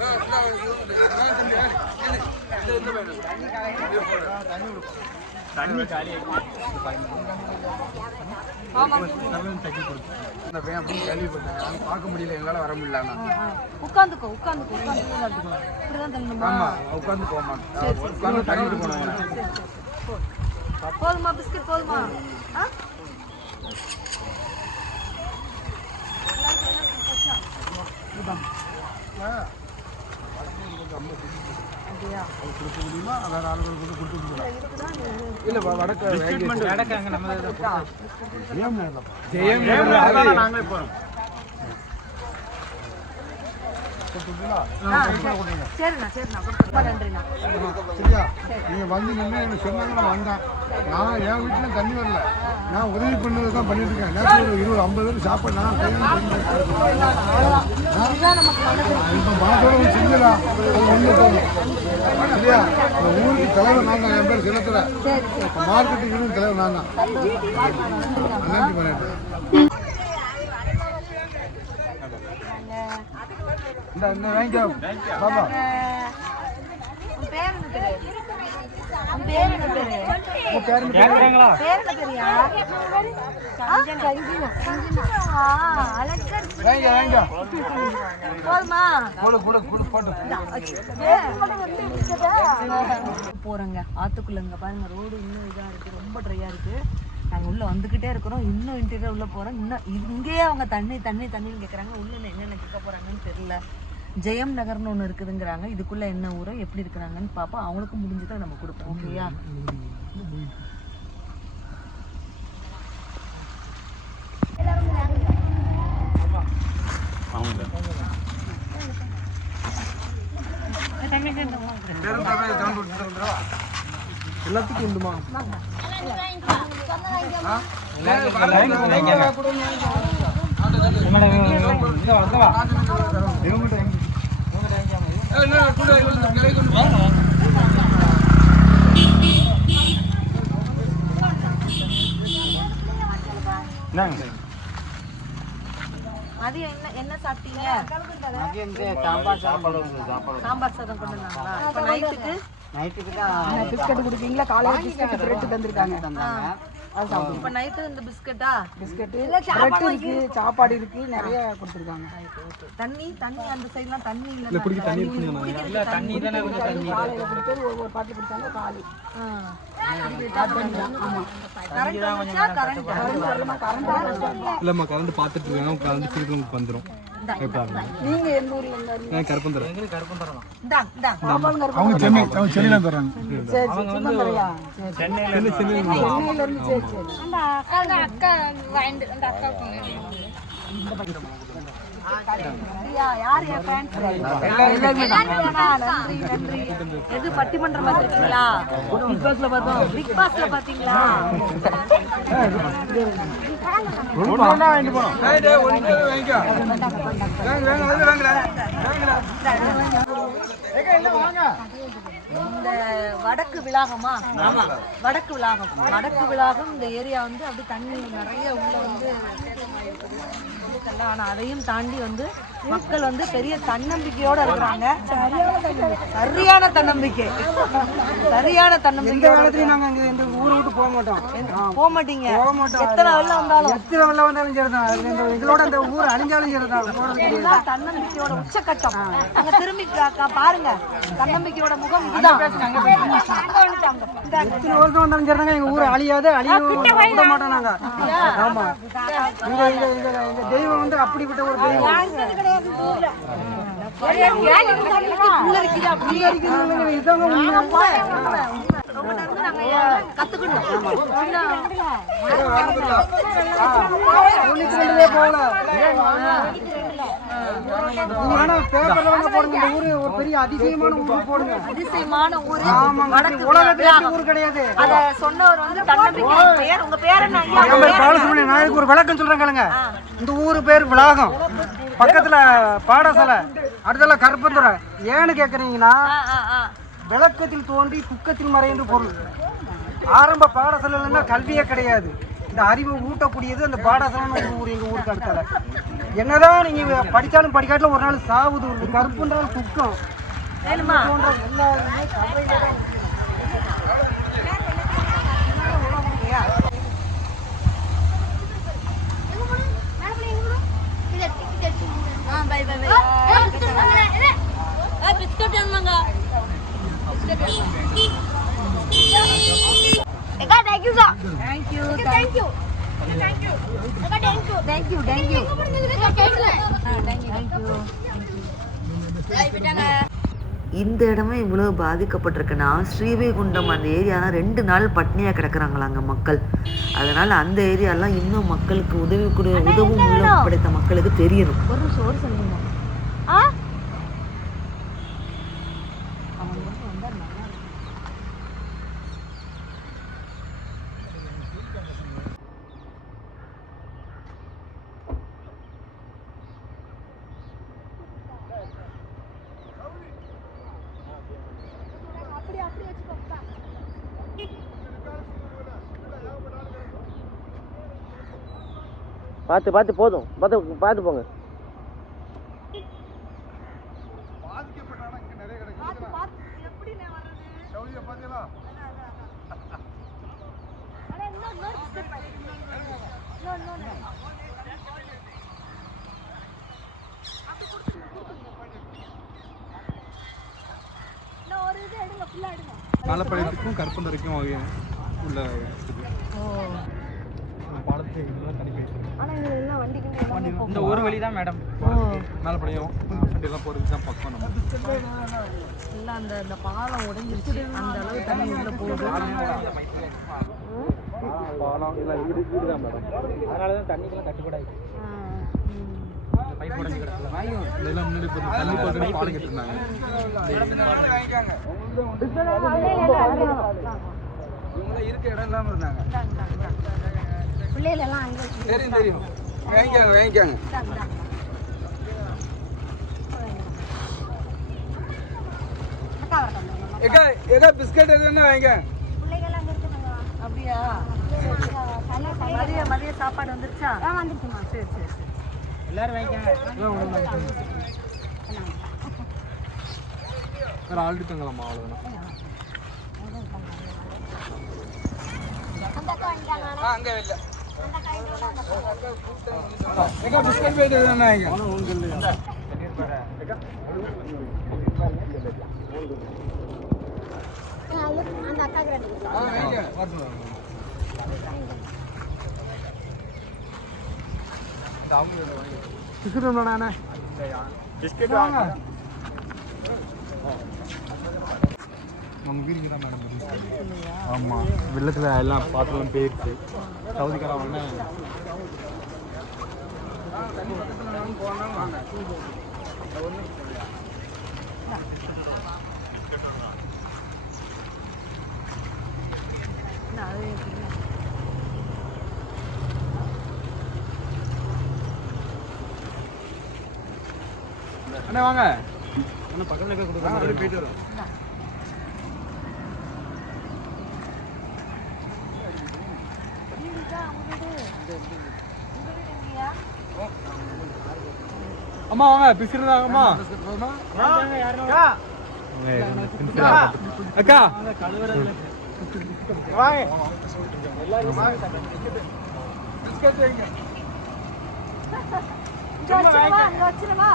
ஆனால் பார்க்க முடியல எங்களால் வர முடியல உட்காந்துக்கோ உட்காந்துக்கோ உட்காந்து ஆமாம் உட்காந்து தள்ளிட்டு போனவங்க போதுமா பிஸ்கட்? போதுமா? ஆ? கொடுக்க முடியுமா வேற ஆளுகளுக்கு வந்து கொடுத்து கொடுக்கலாம் இல்லை வடக்கு ஜெயம் ஜெயம் நாங்களே போகிறோம் சரிண்ணா சரிண்ணா கொடுத்துருங்க. ரொம்ப நன்றிண்ணா. சரியா? நீங்க வந்து நின்று எனக்கு சொன்னாங்க நான் வந்தேன். நான் என் வீட்டுல தண்ணி வரல. நான் உதவி பண்ணது தான் பண்ணிட்டு இருக்கேன் நேற்று இருபது ஐம்பது பேர் சாப்பாடு நான் இப்போ மனசோட செஞ்சதா இந்த ஊருக்கு தலைவர் நான் தான். என் பேர் சிலத்துல இன்னும் தலைவர் நான் தான். நன்றி இந்த இந்த வாங்கிக்கோ பாப்பா பேர் என்ன பேர் என்ன பேர் என்ன பேர் என்ன பேரியா அலெக்சர் போதுமா போடு போடு போடு ஆத்துக்குள்ளங்க பாருங்க ரோடு இன்னும் இதா இருக்கு. ரொம்ப ட்ரையா இருக்கு. நாங்கள் உள்ளே வந்துக்கிட்டே இருக்கிறோம். இன்னும் இன்டீரியர் உள்ளே போகிறோம் இன்னும் இங்கேயே அவங்க தண்ணி தண்ணி தண்ணின்னு கேட்குறாங்க உள்ளே என்னென்ன கேட்க போகிறாங்கன்னு தெரில ஜெயம் நகர்னு ஒன்று இருக்குதுங்கிறாங்க. இதுக்குள்ளே என்ன ஊரோ எப்படி இருக்கிறாங்கன்னு பார்ப்போம் அவங்களுக்கு முடிஞ்சதை நம்ம கொடுப்போம். ஓகேயா? எல்லாத்துக்கும் உண்டுமா? மதியம் என்ன? என்ன சாப்பிட்டீங்க? சாம்பார் சாதம் கொண்டு வந்தாங்களா? இப்போ நைட்டுக்கு பிஸ்கட் கொடுப்பீங்களா காலையில பிஸ்கட் பிரெட் தந்திருக்காங்க. இப்போ நைட்டு இந்த பிஸ்கட்டா? பிஸ்கட் பிரெட் இருக்கு சாப்பாடு இருக்கு நிறைய கொடுத்துருக்காங்க. தண்ணி தண்ணி அந்த சைடுலாம் தண்ணி இல்லை குடிக்க தண்ணி. தண்ணி காலையில குடிக்கிறது ஒவ்வொரு பாட்டில் குடிச்சாங்க காலி. கரண்ட் வந்துச்சா கரண்ட் இல்லைம்மா கரண்ட் பார்த்துட்டு இருக்கேன். கரண்ட் சீக்கிரம் வந்துடும் நீங்க எந்த ஊர்ல இருந்தாரு நான் கருப்பந்தரேன் இந்தா இந்தா அவங்க சென்னை அவங்க சென்னையில் தர்றாங்க சரி சரி சின்னந்தரையா சரி சென்னை சென்னை சென்னையில இருந்து சரி சரி ஐயா, யார் என் fans? நன்றி நன்றி எது பட்டிமன்றம் பார்த்துருக்கீங்களா? பிக் பாஸ்ல பார்த்தோம். பிக் பாஸ்ல பாத்தீங்களா இந்த வடக்கு விலாகமா? வடக்கு விலாகம். வடக்கு விலாகம் இந்த ஏரியா வந்து அப்படி தண்ணி நிறைய உள்ள வந்து இருக்குல்ல ஆனா அதையும் தாண்டி வந்து மக்கள் வந்து பெரிய தன்னம்பிக்கையோட இருக்கிறாங்க. சரியான தன்னம்பிக்கை. சரியான தன்னம்பிக்கை காலத்துலயும் நாங்க இங்க இந்த ஊரை விட்டு போக மாட்டோம். போக மாட்டீங்க. எத்தனை வெள்ளம் வந்தாலும். எத்தனை வெள்ளம் வந்தாலும் சரிதான். எங்களோட இந்த ஊர் அழிஞ்சாலும் சரிதான். தன்னம்பிக்கையோட உச்சக்கட்டம். அங்க திரும்பி பாருங்க. தன்னம்பிக்கையோட முகம் இதுதான் வருஷம் வந்தாலும் எங்க ஊர் அழியாது அழிய விட மாட்டோம் நாங்க ஆமா. இங்க இங்க இங்க எங்க தெய்வம் வந்து அப்படிப்பட்ட ஒரு தெய்வம். இதாங்க உண்மை. கத்துக்கணும் போகல வேணா பேப்பர்ல வேணா போடுங்க. இந்த ஊரு ஒரு பெரிய அதிசயமான ஊர் போடுங்க. அதிசயமான ஊரு. ஆமாங்க. உலகத்துல விலாகம். ஊர் கிடையாது. அத சொன்னவர் வந்து தன்னம்பிக்கை. உங்க பேர் என்ன? ஐயா ஒரு விளக்கம் சொல்றேன் கேளுங்க. இந்த ஊர் பேர் விளாகம். பக்கத்துல பாடசாலை அடுத்தல கருப்பந்துறை. ஏன்னு கேக்குறீங்கன்னா. விளக்கத்தில் தோன்றி குக்கத்தில் மறை என்று பொருள். ஆரம்ப பாடசாலைன்னா கல்வியே கிடையாது. இந்த இந்த அறிவை ஊட்டக்கூடியது அந்த பாடசாலைன்னு ஒரு ஊர் எங்கள் ஊருக்கு அடுத்தால. என்னதான் நீங்கள் படித்தாலும் படிக்காட்டிலும் ஒரு நாள் சாவுது ஒரு கருப்புன்றாலும் துக்கம். வேணுமா? போன்ற எல்லா இதுமே இந்த இடமே இவ்வளோ பாதிக்கப்பட்டிருக்குன்னா ஸ்ரீவைகுண்டம் அந்த ஏரியாலாம் ரெண்டு நாள் பட்னியாக கிடக்குறாங்களாங்க மக்கள். அதனால் அந்த ஏரியாலாம் இன்னும் மக்களுக்கு உதவி கொடு உதவும் படைத்த மக்களுக்கு தெரியணும். ஒரு ஒரு சொல்லுங்க பார்த்து பார்த்து போதும். பார்த்து பார்த்து போங்க. பாதிக்கப்பட்டானா இங்க நிறைய கிடைக்கும் இதெல்லாம் தனி போயிட்டு இந்த ஒரு வழி தான் மேடம் மேலப்பாளையம் வண்டியெல்லாம் போகிறதுக்கு தான் பக்கம் நம்ம எல்லாம் அந்த அந்த பாலம் உடைஞ்சிருச்சு அந்த அளவு தண்ணி உள்ள போகுது பாலம் இல்லை வீடு வீடு தான் மேடம் அதனால தான் தண்ணிக்கெல்லாம் ம். பைப் உடஞ்சி கிடக்கல இதெல்லாம் முன்னாடி இப்போ தண்ணி போட்டு பாலம் கட்டிருந்தாங்க இவங்க இருக்க இடம் இல்லாமல் இருந்தாங்க பிள்ளைகள் எல்லாம் அங்கே தெரியும் தெரியும். வாங்கிக்காங்க வாங்கிக்காங்க. ஏக்கா ஏக்கா பிஸ்கட் எதுன்னா வாங்கிக்க. அப்படியா? மதிய மதிய சாப்பாடு வந்துருச்சா? வந்துருச்சுமா சரி சரி சரி. எல்லாரும் வாங்கிக்காங்க. ஆல்ரெடி தங்கலாமா அவ்வளோதான் அங்கே போயிட்டு பிஸ்கட் பிஸ்கட் வாங்க நம்ம வீடுங்க தான் மேடம் ஆமாம் வெள்ளத்தில் எல்லாம் பாத்திரம் போயிடுச்சு சவுதிக்காரன் எப்படிங்க? அண்ணே வாங்க. அண்ணா பக்கத்தில் இருக்க போயிட்டு வரோம் வீடுதா, உங்க வீடு? உங்க வீடு எங்கேயா? அம்மா வாங்க பிஸ்கட் தாங்கம்மா அக்கா வச்சிடவா? அங்க வச்சிடவா?